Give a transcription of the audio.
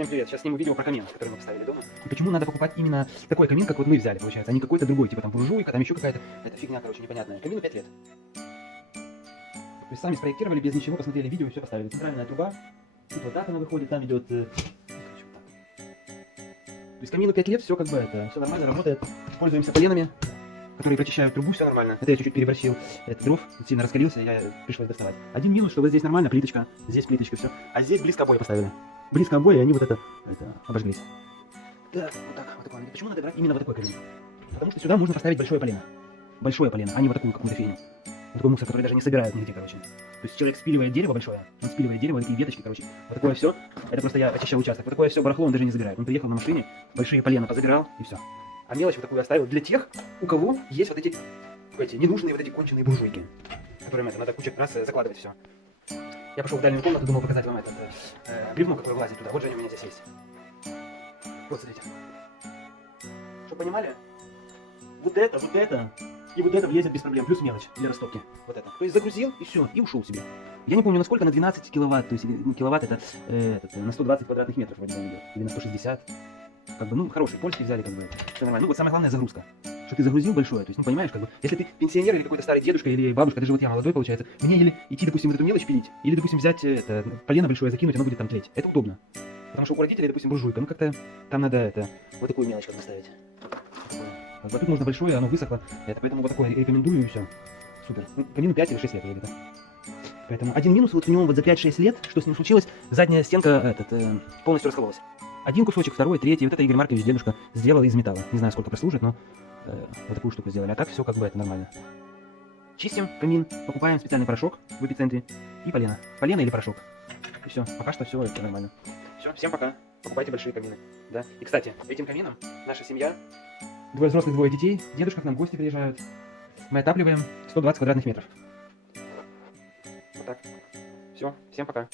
Всем привет! Сейчас сниму видео про камин, который мы поставили дома. И почему надо покупать именно такой камин, как вот мы взяли, получается, а не какой-то другой, типа там буржуйка, там еще какая-то фигня, короче, непонятная. Камину 5 лет. То есть сами спроектировали без ничего, посмотрели видео и все поставили. Центральная труба, тут вот так она выходит, там идет... То есть камину 5 лет, все как бы это, все нормально, работает. Пользуемся поленами, которые прочищают трубу, все нормально. Это я чуть-чуть переборщил, это дров сильно раскалился, я пришлось доставать. Один минус, что вот здесь нормально, плиточка, здесь плиточка, все. А здесь близко обои поставили. Близко обои, и они вот это обожглись. Да, вот так, вот такой. Почему надо брать именно вот такой камин? Потому что сюда можно поставить большое полено. Большое полено, а не вот такую какую-то фигню. Вот такой мусор, который даже не собирают нигде, короче. То есть человек спиливает дерево большое, он спиливает дерево, такие веточки, короче. Вот такое все, это просто я очищал участок. Вот такое все барахло он даже не забирает. Он приехал на машине, большие полено позабирал, и все. А мелочь вот такую оставил для тех, у кого есть вот эти ненужные вот эти конченые буржуйки, которым это надо кучу раз закладывать все. Я пошел в дальнюю комнату, думал показать вам это бревно, которое влазит туда. Вот же они у меня здесь есть. Вот, смотрите. Чтобы понимали, вот это и вот это влезет без проблем. Плюс мелочь для растопки. Вот это. То есть загрузил и все, и ушел себе. Я не помню, насколько, на 12 киловатт. То есть киловатт это на 120 квадратных метров вроде бы идет. Или на 160. Как бы, ну, хороший, польский взяли, как бы. Все нормально. Ну, вот самое главное загрузка. Что ты загрузил большое, то есть, ну, понимаешь, как бы, если ты пенсионер или какой-то старый дедушка или бабушка, даже вот я молодой, получается, мне или идти, допустим, вот эту мелочь пилить, или, допустим, взять полено большое, закинуть, оно будет там тлеть. Это удобно. Потому что у родителей, допустим, буржуйка, ну, как-то там надо вот такую мелочь как бы ставить. А тут нужно большое, оно высохло, поэтому вот такое рекомендую, и все. Супер. Ну, камину 5 или 6 лет где-то. Поэтому один минус вот в нем вот за 5-6 лет, что с ним случилось, задняя стенка полностью раскололась. Один кусочек, второй, третий, вот это Игорь Маркович, дедушка, сделал из металла. Не знаю, сколько прослужит, но вот такую штуку сделали. А так все как бы это нормально. Чистим камин, покупаем специальный порошок в эпицентре и полено. Полено или порошок. И все, пока что все это нормально. Все, всем пока. Покупайте большие камины. Да. И, кстати, этим камином наша семья, 2 взрослых, 2 детей, дедушка к нам в гости приезжают. Мы отапливаем 120 квадратных метров. Вот так. Все, всем пока.